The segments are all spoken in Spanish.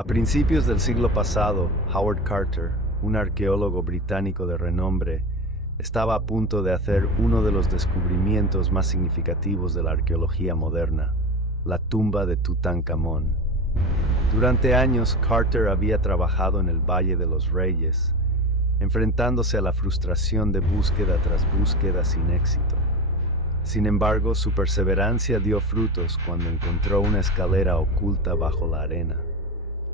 A principios del siglo pasado, Howard Carter, un arqueólogo británico de renombre, estaba a punto de hacer uno de los descubrimientos más significativos de la arqueología moderna, la tumba de Tutankamón. Durante años, Carter había trabajado en el Valle de los Reyes, enfrentándose a la frustración de búsqueda tras búsqueda sin éxito. Sin embargo, su perseverancia dio frutos cuando encontró una escalera oculta bajo la arena.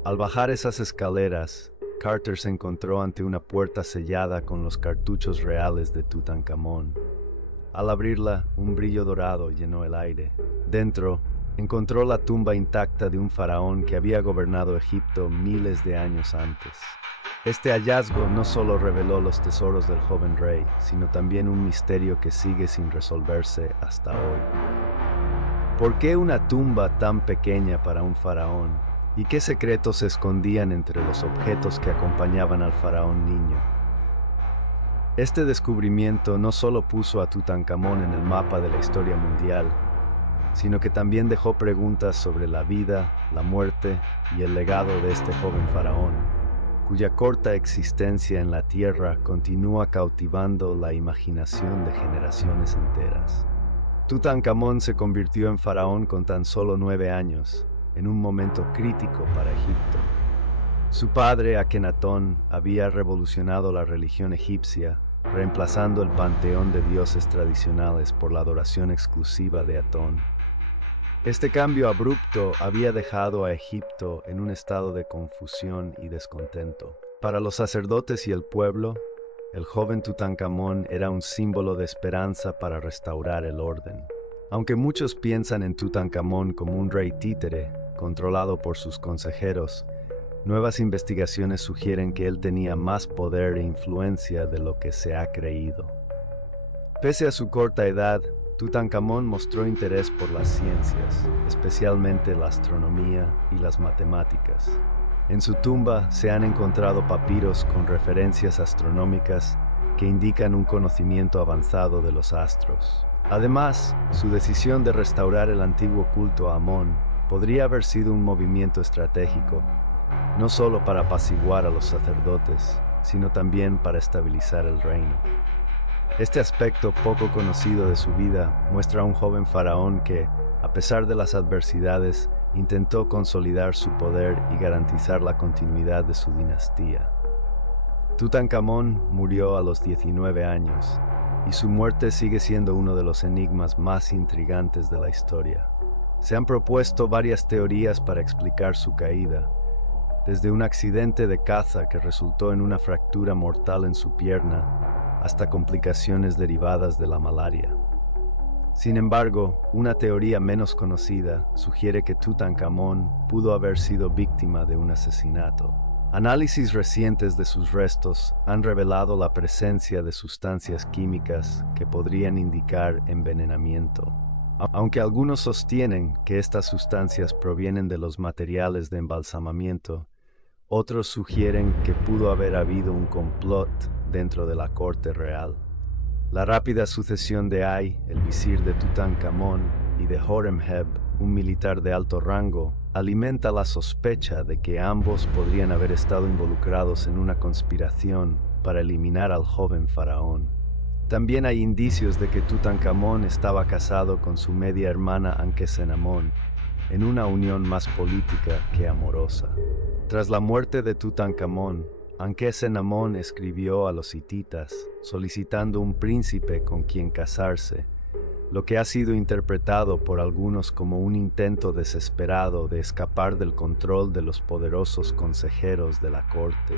Al bajar esas escaleras, Carter se encontró ante una puerta sellada con los cartuchos reales de Tutankamón. Al abrirla, un brillo dorado llenó el aire. Dentro, encontró la tumba intacta de un faraón que había gobernado Egipto miles de años antes. Este hallazgo no solo reveló los tesoros del joven rey, sino también un misterio que sigue sin resolverse hasta hoy. ¿Por qué una tumba tan pequeña para un faraón? ¿Y qué secretos se escondían entre los objetos que acompañaban al faraón niño? Este descubrimiento no solo puso a Tutankamón en el mapa de la historia mundial, sino que también dejó preguntas sobre la vida, la muerte y el legado de este joven faraón, cuya corta existencia en la tierra continúa cautivando la imaginación de generaciones enteras. Tutankamón se convirtió en faraón con tan solo 9 años, en un momento crítico para Egipto. Su padre, Akenatón, había revolucionado la religión egipcia, reemplazando el panteón de dioses tradicionales por la adoración exclusiva de Atón. Este cambio abrupto había dejado a Egipto en un estado de confusión y descontento. Para los sacerdotes y el pueblo, el joven Tutankamón era un símbolo de esperanza para restaurar el orden. Aunque muchos piensan en Tutankamón como un rey títere, controlado por sus consejeros, nuevas investigaciones sugieren que él tenía más poder e influencia de lo que se ha creído. Pese a su corta edad, Tutankamón mostró interés por las ciencias, especialmente la astronomía y las matemáticas. En su tumba se han encontrado papiros con referencias astronómicas que indican un conocimiento avanzado de los astros. Además, su decisión de restaurar el antiguo culto a Amón podría haber sido un movimiento estratégico, no solo para apaciguar a los sacerdotes, sino también para estabilizar el reino. Este aspecto poco conocido de su vida muestra a un joven faraón que, a pesar de las adversidades, intentó consolidar su poder y garantizar la continuidad de su dinastía. Tutankamón murió a los 19 años, y su muerte sigue siendo uno de los enigmas más intrigantes de la historia. Se han propuesto varias teorías para explicar su caída, desde un accidente de caza que resultó en una fractura mortal en su pierna, hasta complicaciones derivadas de la malaria. Sin embargo, una teoría menos conocida sugiere que Tutankamón pudo haber sido víctima de un asesinato. Análisis recientes de sus restos han revelado la presencia de sustancias químicas que podrían indicar envenenamiento. Aunque algunos sostienen que estas sustancias provienen de los materiales de embalsamamiento, otros sugieren que pudo haber habido un complot dentro de la corte real. La rápida sucesión de Ay, el visir de Tutankamón, y de Horemheb, un militar de alto rango, alimenta la sospecha de que ambos podrían haber estado involucrados en una conspiración para eliminar al joven faraón. También hay indicios de que Tutankamón estaba casado con su media hermana Ankhesenamón, en una unión más política que amorosa. Tras la muerte de Tutankamón, Ankhesenamón escribió a los hititas solicitando un príncipe con quien casarse, lo que ha sido interpretado por algunos como un intento desesperado de escapar del control de los poderosos consejeros de la corte.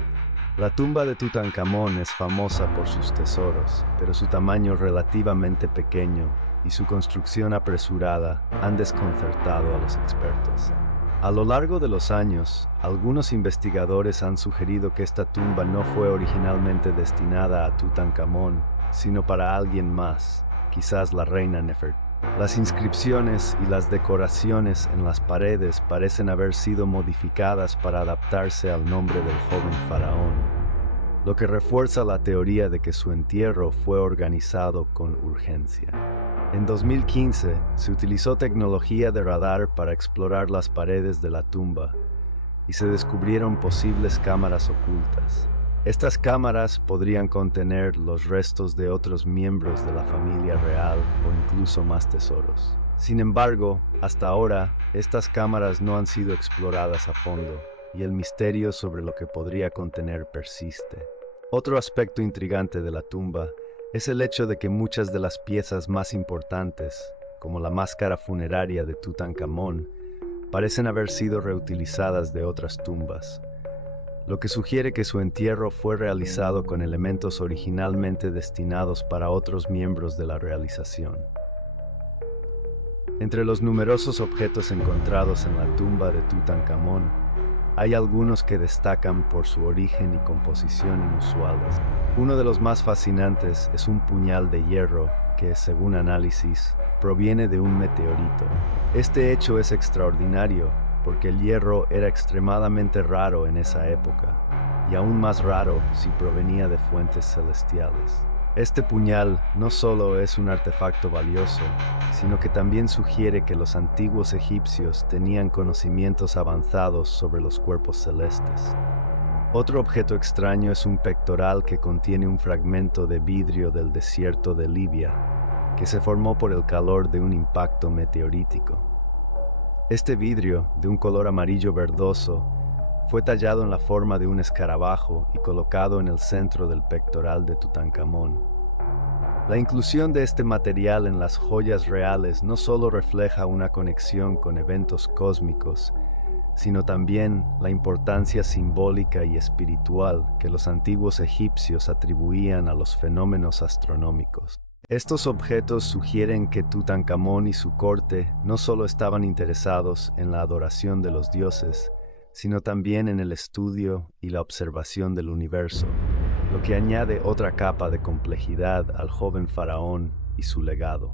La tumba de Tutankamón es famosa por sus tesoros, pero su tamaño relativamente pequeño y su construcción apresurada han desconcertado a los expertos. A lo largo de los años, algunos investigadores han sugerido que esta tumba no fue originalmente destinada a Tutankamón, sino para alguien más, quizás la reina Nefertiti. Las inscripciones y las decoraciones en las paredes parecen haber sido modificadas para adaptarse al nombre del joven faraón, lo que refuerza la teoría de que su entierro fue organizado con urgencia. En 2015, se utilizó tecnología de radar para explorar las paredes de la tumba, y se descubrieron posibles cámaras ocultas. Estas cámaras podrían contener los restos de otros miembros de la familia real o incluso más tesoros. Sin embargo, hasta ahora, estas cámaras no han sido exploradas a fondo y el misterio sobre lo que podría contener persiste. Otro aspecto intrigante de la tumba es el hecho de que muchas de las piezas más importantes, como la máscara funeraria de Tutankamón, parecen haber sido reutilizadas de otras tumbas, lo que sugiere que su entierro fue realizado con elementos originalmente destinados para otros miembros de la realización. Entre los numerosos objetos encontrados en la tumba de Tutankamón, hay algunos que destacan por su origen y composición inusuales. Uno de los más fascinantes es un puñal de hierro que, según análisis, proviene de un meteorito. Este hecho es extraordinario porque el hierro era extremadamente raro en esa época, y aún más raro si provenía de fuentes celestiales. Este puñal no solo es un artefacto valioso, sino que también sugiere que los antiguos egipcios tenían conocimientos avanzados sobre los cuerpos celestes. Otro objeto extraño es un pectoral que contiene un fragmento de vidrio del desierto de Libia, que se formó por el calor de un impacto meteorítico. Este vidrio, de un color amarillo verdoso, fue tallado en la forma de un escarabajo y colocado en el centro del pectoral de Tutankamón. La inclusión de este material en las joyas reales no solo refleja una conexión con eventos cósmicos, sino también la importancia simbólica y espiritual que los antiguos egipcios atribuían a los fenómenos astronómicos. Estos objetos sugieren que Tutankamón y su corte no solo estaban interesados en la adoración de los dioses, sino también en el estudio y la observación del universo, lo que añade otra capa de complejidad al joven faraón y su legado.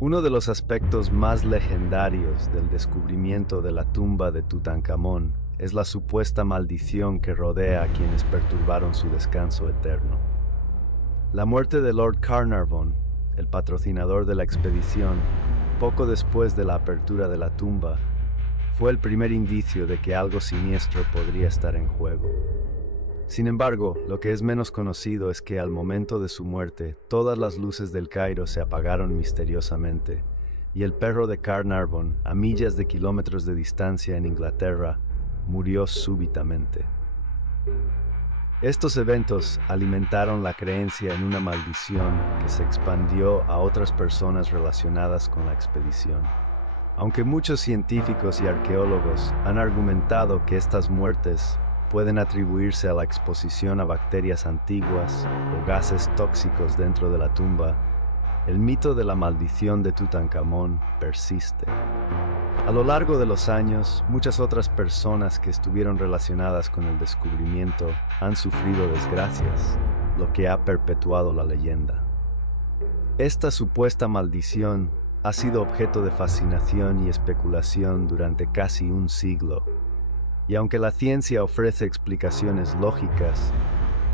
Uno de los aspectos más legendarios del descubrimiento de la tumba de Tutankamón es la supuesta maldición que rodea a quienes perturbaron su descanso eterno. La muerte de Lord Carnarvon, el patrocinador de la expedición, poco después de la apertura de la tumba, fue el primer indicio de que algo siniestro podría estar en juego. Sin embargo, lo que es menos conocido es que al momento de su muerte, todas las luces del Cairo se apagaron misteriosamente, y el perro de Carnarvon, a millas de kilómetros de distancia en Inglaterra, murió súbitamente. Estos eventos alimentaron la creencia en una maldición que se expandió a otras personas relacionadas con la expedición. Aunque muchos científicos y arqueólogos han argumentado que estas muertes pueden atribuirse a la exposición a bacterias antiguas o gases tóxicos dentro de la tumba, el mito de la maldición de Tutankamón persiste. A lo largo de los años, muchas otras personas que estuvieron relacionadas con el descubrimiento han sufrido desgracias, lo que ha perpetuado la leyenda. Esta supuesta maldición ha sido objeto de fascinación y especulación durante casi un siglo, y aunque la ciencia ofrece explicaciones lógicas,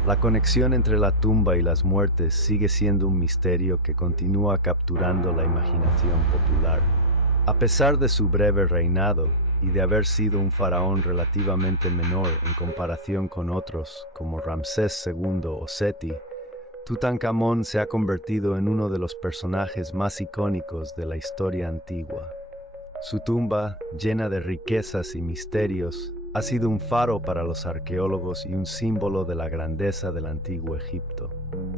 la conexión entre la tumba y las muertes sigue siendo un misterio que continúa capturando la imaginación popular. A pesar de su breve reinado y de haber sido un faraón relativamente menor en comparación con otros como Ramsés II o Seti, Tutankamón se ha convertido en uno de los personajes más icónicos de la historia antigua. Su tumba, llena de riquezas y misterios, ha sido un faro para los arqueólogos y un símbolo de la grandeza del antiguo Egipto.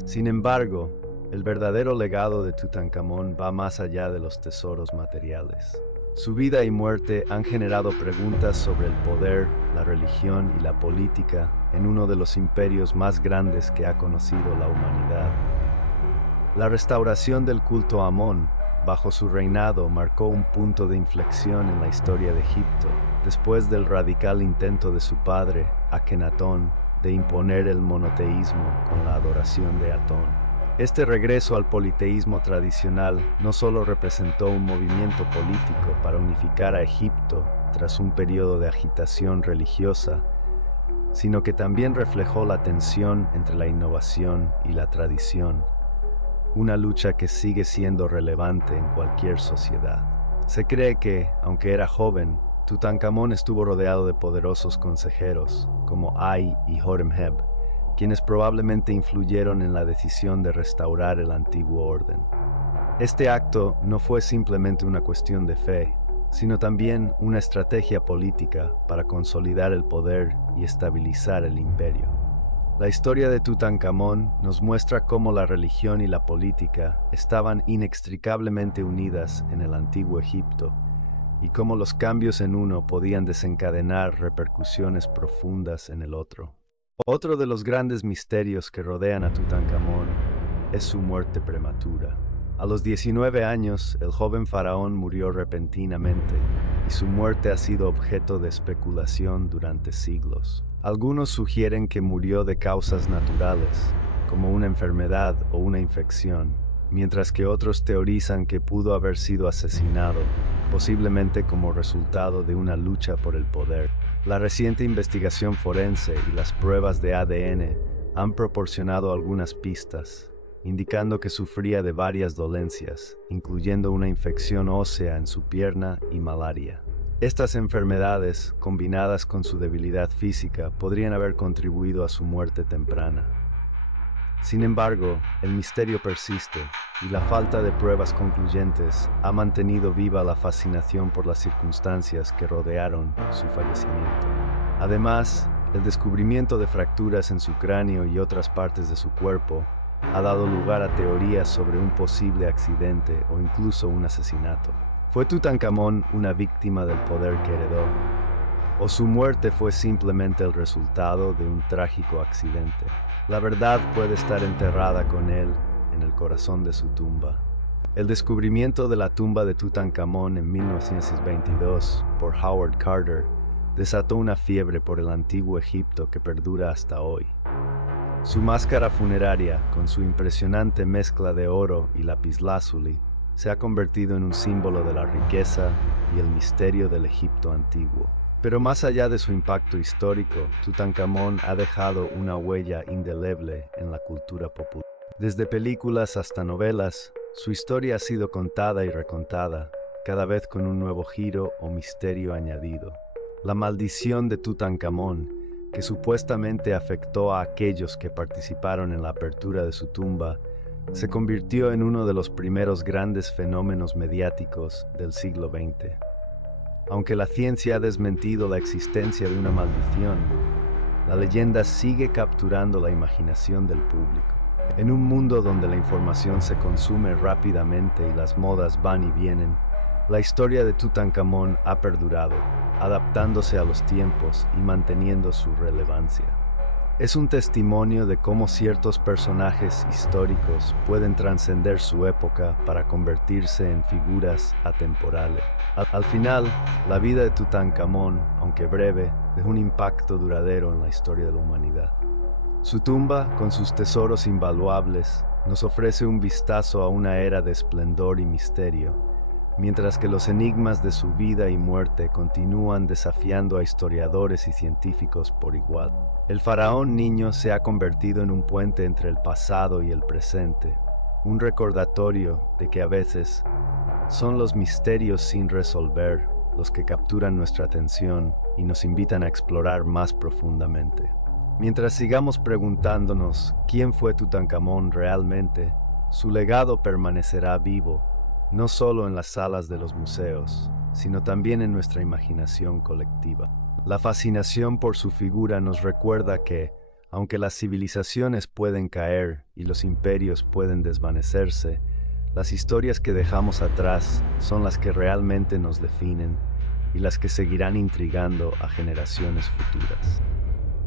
Sin embargo, el verdadero legado de Tutankamón va más allá de los tesoros materiales. Su vida y muerte han generado preguntas sobre el poder, la religión y la política en uno de los imperios más grandes que ha conocido la humanidad. La restauración del culto a Amón, bajo su reinado, marcó un punto de inflexión en la historia de Egipto, después del radical intento de su padre, Akenatón, de imponer el monoteísmo con la adoración de Atón. Este regreso al politeísmo tradicional no solo representó un movimiento político para unificar a Egipto tras un periodo de agitación religiosa, sino que también reflejó la tensión entre la innovación y la tradición, una lucha que sigue siendo relevante en cualquier sociedad. Se cree que, aunque era joven, Tutankamón estuvo rodeado de poderosos consejeros, como Ay y Horemheb, quienes probablemente influyeron en la decisión de restaurar el antiguo orden. Este acto no fue simplemente una cuestión de fe, sino también una estrategia política para consolidar el poder y estabilizar el imperio. La historia de Tutankamón nos muestra cómo la religión y la política estaban inextricablemente unidas en el antiguo Egipto, y cómo los cambios en uno podían desencadenar repercusiones profundas en el otro. Otro de los grandes misterios que rodean a Tutankamón es su muerte prematura. A los 19 años, el joven faraón murió repentinamente, y su muerte ha sido objeto de especulación durante siglos. Algunos sugieren que murió de causas naturales, como una enfermedad o una infección, mientras que otros teorizan que pudo haber sido asesinado, posiblemente como resultado de una lucha por el poder. La reciente investigación forense y las pruebas de ADN han proporcionado algunas pistas, indicando que sufría de varias dolencias, incluyendo una infección ósea en su pierna y malaria. Estas enfermedades, combinadas con su debilidad física, podrían haber contribuido a su muerte temprana. Sin embargo, el misterio persiste, y la falta de pruebas concluyentes ha mantenido viva la fascinación por las circunstancias que rodearon su fallecimiento. Además, el descubrimiento de fracturas en su cráneo y otras partes de su cuerpo ha dado lugar a teorías sobre un posible accidente o incluso un asesinato. ¿Fue Tutankamón una víctima del poder que heredó? ¿O su muerte fue simplemente el resultado de un trágico accidente? La verdad puede estar enterrada con él en el corazón de su tumba. El descubrimiento de la tumba de Tutankamón en 1922 por Howard Carter desató una fiebre por el antiguo Egipto que perdura hasta hoy. Su máscara funeraria, con su impresionante mezcla de oro y lapislázuli, se ha convertido en un símbolo de la riqueza y el misterio del Egipto antiguo. Pero más allá de su impacto histórico, Tutankamón ha dejado una huella indeleble en la cultura popular. Desde películas hasta novelas, su historia ha sido contada y recontada, cada vez con un nuevo giro o misterio añadido. La maldición de Tutankamón, que supuestamente afectó a aquellos que participaron en la apertura de su tumba, se convirtió en uno de los primeros grandes fenómenos mediáticos del siglo XX. Aunque la ciencia ha desmentido la existencia de una maldición, la leyenda sigue capturando la imaginación del público. En un mundo donde la información se consume rápidamente y las modas van y vienen, la historia de Tutankamón ha perdurado, adaptándose a los tiempos y manteniendo su relevancia. Es un testimonio de cómo ciertos personajes históricos pueden trascender su época para convertirse en figuras atemporales. Al final, la vida de Tutankamón, aunque breve, dejó un impacto duradero en la historia de la humanidad. Su tumba, con sus tesoros invaluables, nos ofrece un vistazo a una era de esplendor y misterio, mientras que los enigmas de su vida y muerte continúan desafiando a historiadores y científicos por igual. El faraón niño se ha convertido en un puente entre el pasado y el presente, un recordatorio de que a veces son los misterios sin resolver los que capturan nuestra atención y nos invitan a explorar más profundamente. Mientras sigamos preguntándonos quién fue Tutankamón realmente, su legado permanecerá vivo, no solo en las salas de los museos, sino también en nuestra imaginación colectiva. La fascinación por su figura nos recuerda que, aunque las civilizaciones pueden caer y los imperios pueden desvanecerse, las historias que dejamos atrás son las que realmente nos definen y las que seguirán intrigando a generaciones futuras.